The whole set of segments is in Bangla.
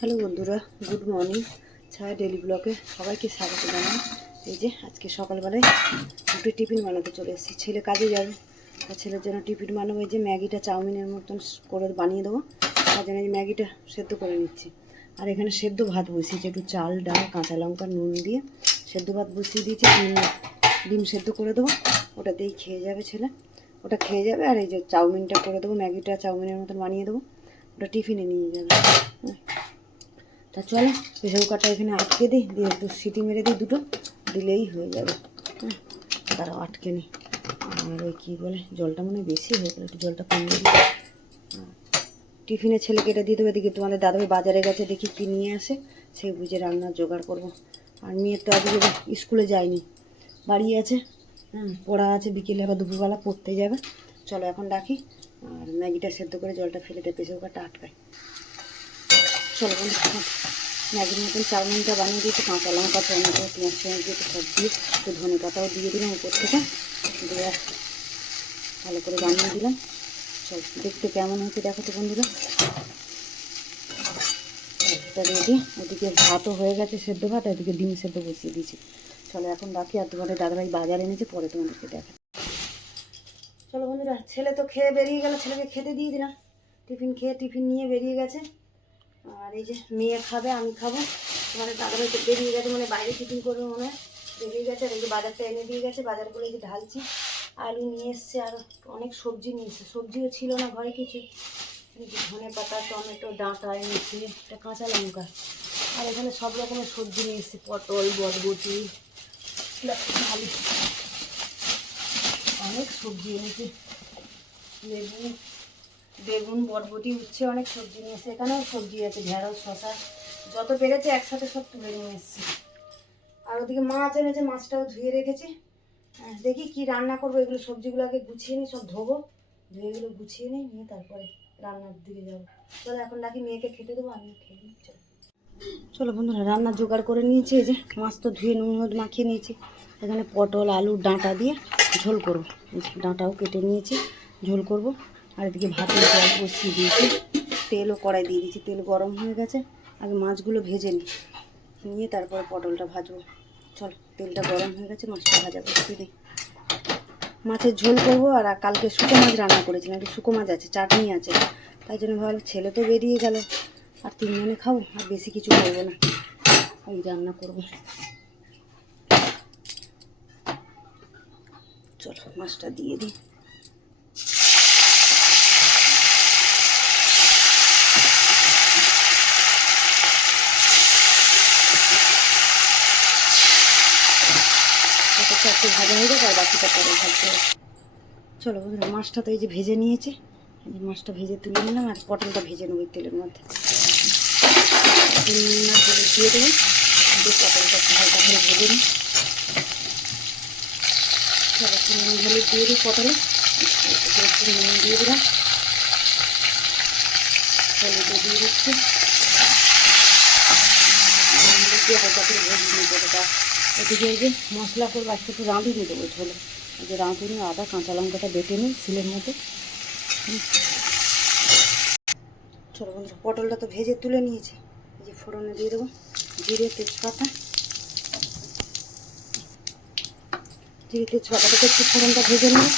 হ্যালো বন্ধুরা, গুড মর্নিং। ছায়া ডেলি ব্লগে সবাইকে স্বাগত জানাই। এই যে আজকে সকালবেলায় দুটো টিফিন বানাতে চলে এসেছি। ছেলে কাজে যাবে, আর ছেলের জন্য টিফিন বানাবো। এই যে ম্যাগিটা চাউমিনের মতন করে বানিয়ে দেবো, তার জন্য এই ম্যাগিটা সেদ্ধ করে নিচ্ছি। আর এখানে সেদ্ধ ভাত বসিয়েছি, একটু চাল ডাল কাঁচা লঙ্কা নুন দিয়ে সেদ্ধ ভাত বসিয়ে দিয়েছি। ডিম সেদ্ধ করে দেবো, ওটা দিয়েই খেয়ে যাবে ছেলে, ওটা খেয়ে যাবে। আর এই যে চাউমিনটা করে দেবো, ম্যাগিটা চাউমিনের মতন বানিয়ে দেবো, ওটা টিফিনে নিয়ে যাবে। তা চলো প্রেসার কুকারটা এখানে আটকে দিই, দিয়ে একটু সিটি মেরে দিই, দুটো দিলেই হয়ে যাবে। হ্যাঁ, তারাও আটকে নিই। আর ওই কী বলে, জলটা মনে হয় বেশি হয়ে গেলো, একটু জলটা কমিয়ে দিই। টিফিনে ছেলেকে এটা দিয়ে দেবো। এদিকে তোমাদের দাদাভাই বাজারে গেছে, দেখি কী নিয়ে আসে, সেই বুঝে রান্নার জোগাড় করবো। আর মেয়ের তো আজকে স্কুলে যায়নি, বাড়ি আছে। পড়া আছে, বিকেলে আবার দুপুরবেলা পড়তে যাবে। চলো এখন ডাকি, আর ম্যাগিটা সেদ্ধ করে জলটা ফেলে দিয়ে প্রেসার কুকারটা আটকায়। চলো বন্ধু, ম্যাগির মতন চাউমিনটা বানিয়ে দিয়েছি, কাঁচা লঙ্কা টমেটো পেঁয়াজ পেঁয়াজ দিয়ে সব দিয়ে একটু ধনে পাতাও দিয়ে দিলাম উপর থেকে, দিয়ে ভালো করে বানিয়ে দিলাম। চল দেখতে কেমন হয়েছে দেখো তো বন্ধুরা। এটা রেডি, ওদিকে ভাতও হয়ে গেছে সেদ্ধ ভাত, ওদিকে ডিম সেদ্ধ বসিয়ে দিয়েছি। চলো এখন রাখি, আর তোমাদের দাদাভাই বাজার এনেছে, পরে তোমাদেরকে দেখা। চলো বন্ধুরা, ছেলে তো খেয়ে বেরিয়ে গেল, ছেলেকে খেতে দিয়ে দিলাম। টিফিন নিয়ে বেরিয়ে গেছে। আর এই যে মেয়ে খাবে, আমি খাবো। তোমাদের দাদাভাই তো বেরিয়ে গেছে, মানে বাইরে টিফিন করবে মনে হয়, বেরিয়ে গেছে। আর এই যে বাজারটা এনে দিয়ে গেছে, বাজার করে এই যে ঢালছি। আলু নিয়ে এসছে, আর অনেক সবজি নিয়ে এসছে, সবজিও ছিল না ঘরে কিছু। এই যে ধনে পাতা টমেটো ডাঁটা এনেছি, একটা কাঁচা লঙ্কা, আর এখানে সব রকমের সবজি নিয়ে এসছে, পটল বরবটি আলু, অনেক সবজি এনেছি। বেগুন বরবটি উচ্ছে, অনেক সবজি নিয়ে এসছে। এখানেও সবজি আছে, ঢেঁড়স শশা, যত পেরেছে একসাথে সব তুলে নিয়ে এসছি। আর ওদিকে মাছ এনেছে, মাছটাও ধুয়ে রেখেছি। দেখি কি রান্না করবো, এগুলো সবজিগুলো আগে গুছিয়ে নিই, সব ধোবো, ধুয়ে এগুলো গুছিয়ে নিই, নিয়ে তারপরে রান্নার দিকে যাবো। চলো এখন ডাকি, মেয়েকে খেতে দেবো, আমিও খেয়ে নিই। চলো বন্ধুরা, রান্নার জোগাড় করে নিয়েছি। এই যে মাছ তো ধুয়ে নুন হলুদ মাখিয়ে নিয়েছি। এখানে পটল আলু ডাঁটা দিয়ে ঝোল করবো। এই যে ডাঁটাও কেটে নিয়েছি, ঝোল করব। আর এদিকে ভাতের জল বসিয়ে দিয়েছি, তেলও কড়াই দিয়ে দিয়েছি, তেল গরম হয়ে গেছে। আগে মাছগুলো ভেজে নিয়ে তারপরে পটলটা ভাজবো। চল, তেলটা গরম হয়ে গেছে, মাছটা ভাজা বসিয়ে দিই। মাছের ঝোল করবো। আর কালকে শুকো মাছ রান্না করেছিলাম, একটু শুকো মাছ আছে, চাটনি আছে, তাই জন্য ভাবলাম ছেলে তো বেরিয়ে গেল, আর তিনজনে খাবো, আর বেশি কিছু করবো না, ওই রান্না করবো। চলো মাছটা দিয়ে দিই। একটু ভাজা হয়ে যাবে, আর বাকিটা পরে ভাজতে হবে। চলো বন্ধুরা, মাছটা তো এই যে ভেজে নিয়েছি, এই যে মাছটা ভেজে তুলে নিলাম। আর পটলটা ভেজে নেবো তেলের মধ্যে, দিয়ে দেবো, দিয়ে পটলটা হালকা করে ভেজে নিই। চলো নুন হলুদ দিয়ে দিই পটলে, একটু নুন দিয়ে দিলাম, হলুদও দিয়ে দিচ্ছি, হলুদ দিয়ে হালকা করে ভেজে নিই পটলটা। এদিকে এই যে মশলা করবো, আজকে একটু রাঁধুনি দেবো ঝোলে। এই যে রাঁধুনি আদা কাঁচা লঙ্কাটা বেটে নিই শিলের মধ্যে। চলো বন্ধুরা, পটলটা তো ভেজে তুলে নিয়েছি, এই যে ফোড়নে দিয়ে দেবো জিরে তেজপাতাটাকে একটু ফোড়নটা ভেজে নেবো,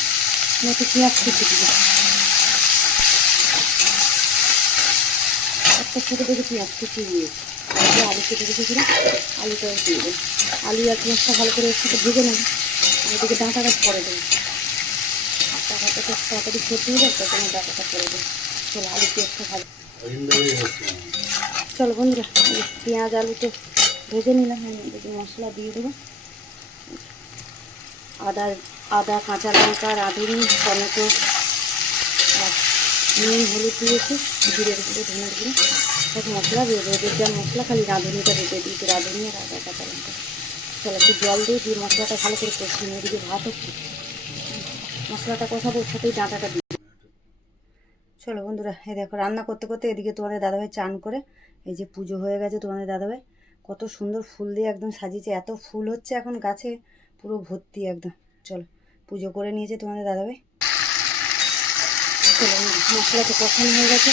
একটু পেঁয়াজ কুচি দিব, একটা ছোটো থেকে পেঁয়াজ কুচি দিয়েছি। আর যে আলু কেটে রেখেছিলাম, আলুটাও দিয়ে দেবো। আলু আর পেঁয়াজটা ভালো করে একটু ভেজে নেবো, আর এদিকে ডাঁটাটা পরে দেবো। ডাঁটাটা তো তাড়াতাড়ি সেদ্ধ হয়ে যাবে, তার জন্য ডাঁটাটা পরে দেবো। চলো আলু পেঁয়াজটা ভালো। চলো বন্ধুরা, পেঁয়াজ আলু তো ভেজে নিলাম, এদিকে মশলা দিয়ে দেবো। আদা কাঁচা লঙ্কা রাঁধুনি টমেটো আর নুন হলুদ দিয়েছি, জিরের গুঁড়ো ধনের গুঁড়ো সব মশলা দিয়ে দেবো। যা মশলা খালি রাঁধুনিটা বেটে দিয়েছি, রাঁধুনি আর আদা কাঁচা লঙ্কা। চলো একটু জল দিয়ে মশলাটা ভালো করে কষিয়ে নিয়ে এদিকে ভাত হচ্ছে, মশলাটা কষাবো, ওর সাথেই ডাঁটাটা দিই। চলো বন্ধুরা, এই দেখো রান্না করতে করতে এদিকে তোমাদের দাদাভাই চান করে, এই যে পুজো হয়ে গেছে। তোমাদের দাদাভাই কত সুন্দর ফুল দিয়ে একদম সাজিয়েছে, এত ফুল হচ্ছে এখন গাছে, পুরো ভর্তি একদম। চলো পুজো করে নিয়েছে তোমাদের দাদাভাই। চলো মশলাটা কষানো হয়ে গেছে,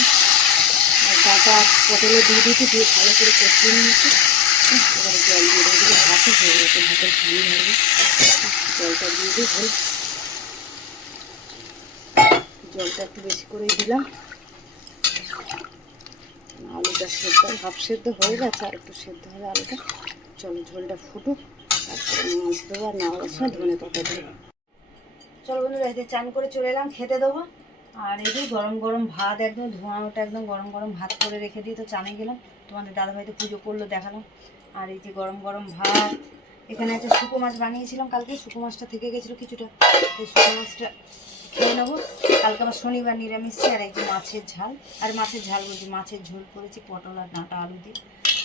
আর ডাঁটা আলুটা পটলে দিয়ে দিয়েছি, দিয়ে ভালো করে কষিয়ে নিয়েছি। এবারে জল দিয়ে দেবো, দিলে ভাতও হয়ে গেছে, ভাতের পানি ধরবে। জলটা দিয়ে দিই, জলটা একটু বেশি করেই দিলাম। আলুটা সেদ্ধ হাফ সেদ্ধ হয়ে গেছে, আর একটু সেদ্ধ হবে আলুটা। চলো ঝোলটা ফুটুক, তারপরে মাছ দেবো, আর নামাবার সময় ধনে পাতা দেবো। চলো বন্ধুরা, এতে চান করে চলে এলাম, খেতে দেবো। আর এই যে গরম গরম ভাত, একদম ধোঁয়া ওটা, একদম গরম গরম ভাত করে রেখে দিয়ে তো চানে গেলাম। তোমাদের দাদাভাই তো পুজো করলো, দেখালাম। আর এই যে গরম গরম ভাত, এখানে একটা শুকো মাছ বানিয়েছিলাম কালকে, শুকো মাছটা থেকে গেছিলো কিছুটা, এই শুকো মাছটা খেয়ে নেবো। কালকে আমার শনিবার নিরামিষ, আর একটু মাছের ঝাল, আর মাছের ঝাল বলছি, মাছের ঝোল করেছি, পটল আর ডাঁটা আলু দিয়ে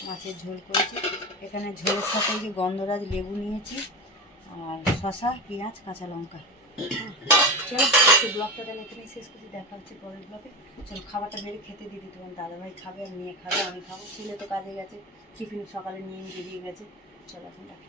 মাছের ঝোল করেছি। এখানে ঝোলের সাথে যে গন্ধরাজ লেবু নিয়েছি, আর শসা, পেঁয়াজ, কাঁচা লঙ্কা। চলো আজকে ব্লগটা তাহলে এখানেই শেষ করছি, দেখা হচ্ছে পরের ব্লগে। চলো খাবারটা বেরিয়ে খেতে দিদি, তোমার দাদাভাই খাবে, আর মেয়ে খাবে, আমি খাবো। ছেলে তো কাজে গেছে, টিফিন সকালে নিয়ে বেরিয়ে গেছে। চলো এখন রাখি।